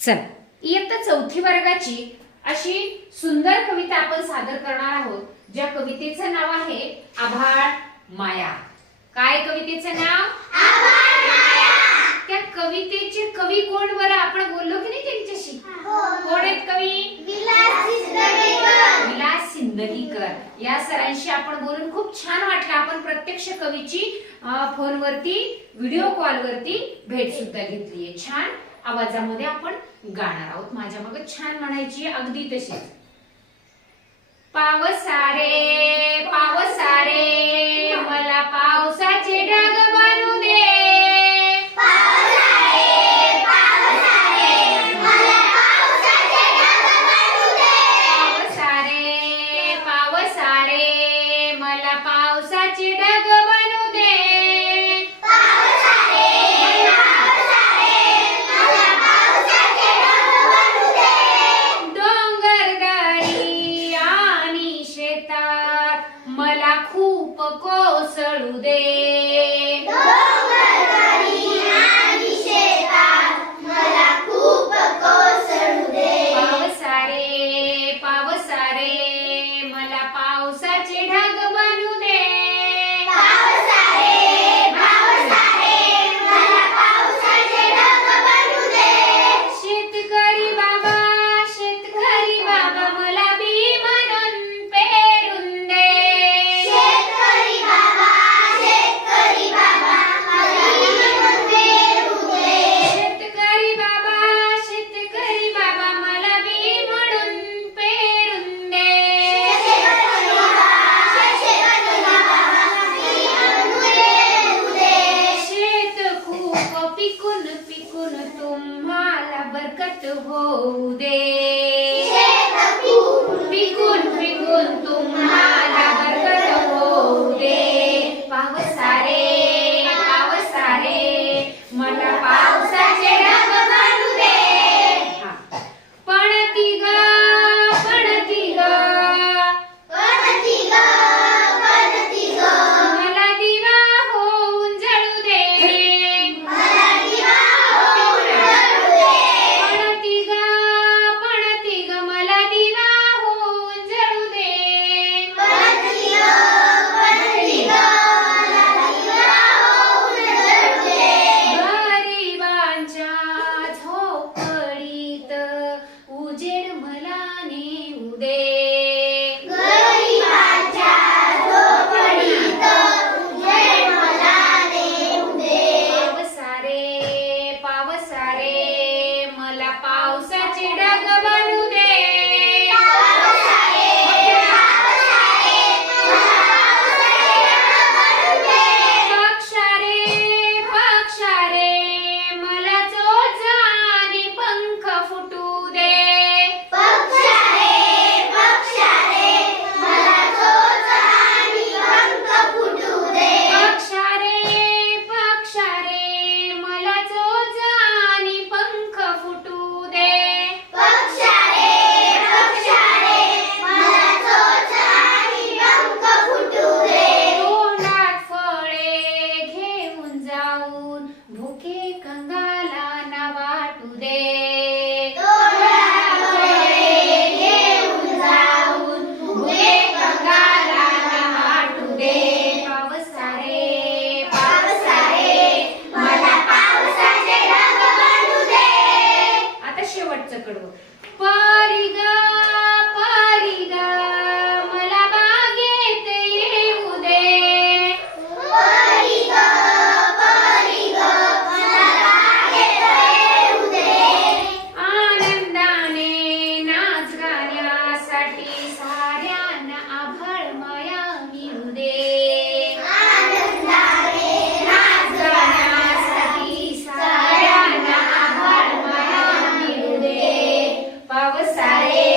चल, इयत्ता चौथी वर्गाची अशी सुंदर कविता आपण सादर करणार आहोत, ज्या कवितेचं नाव आहे आभाळ माया। काय कवितेचं नाव? आभाळ माया। त्या कवितेचे कवी कोण बरं? आपण बोललो की नाही त्यांच्याशी? कोण आहेत कवी? विलास सिंदगीकर। या सरांशी आपण बोलून खूप छान वाटलं। आपण प्रत्यक्ष कवीची फोनवरती व्हिडिओ कॉलवरती भेट सुद्धा घेतली आहे। छान आवाजामध्ये आपण गाणार आहोत। माझ्या मग छान म्हणायची अगदी तशीच। पावसारे पावसारे मला पावसाचे ढग बनू दे। पावसारे पावसारे मला पावसाचे ढग बनू दे। पावसारे पावसारे मला पावसाचे ढग बनू दे। मला खूप कोसळू दे। डोंगरदरी आणि शेतात मला खूप कोसळू दे। पावसारे पावसारे मला पावसाचे ढग बनू दे। पावसारे पावसारे मला पावसाचे ढग बनू दे। शेतकरी बाबा मला बी म्हणून पेरून दे। पिकून तुम्हाला बरकत होऊ दे। पिकून पिकून तुम्हाला बरकत होऊ दे। पावसारे पावसारे मला पावसाचे ढग बनू दे। पणती ग पणती ग पणती ग पणती ग मला दिवा होऊन जळू दे। उजेड मला नेऊ दे। गरिबांच्या झोपडीत उजेड मला नेऊ दे। पावसारे पावसारे मला पावसाचे ढग बनू दे। पावसारे पावसारे मला पावसाचे ढग बनू दे। पक्षारे पक्षारे मला चोच आणि पंख फुटू दे। भुके कंगाला ना वाटू दे। घेऊन जाऊन भुके कंगाला ना वाटू दे। पावसारे पावसारे मला पावसाचे ढग बनू दे। आता शेवटचं कडवं। परी ग परी ग मला बागेत येऊ दे। परी ग परी ग मला बागेत येऊ दे। आनंदाने नाच गाण्यासाठी साऱ्यांना आभाळ माया मिळू दे। आनंदाने नाच गाण्यासाठी साऱ्यांना आभाळ माया मिळू दे। पावसारे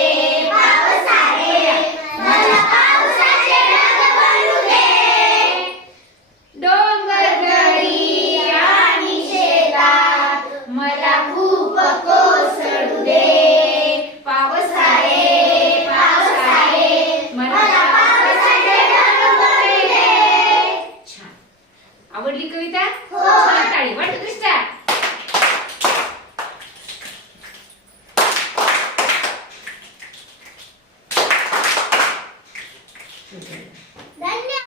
सुचवलं.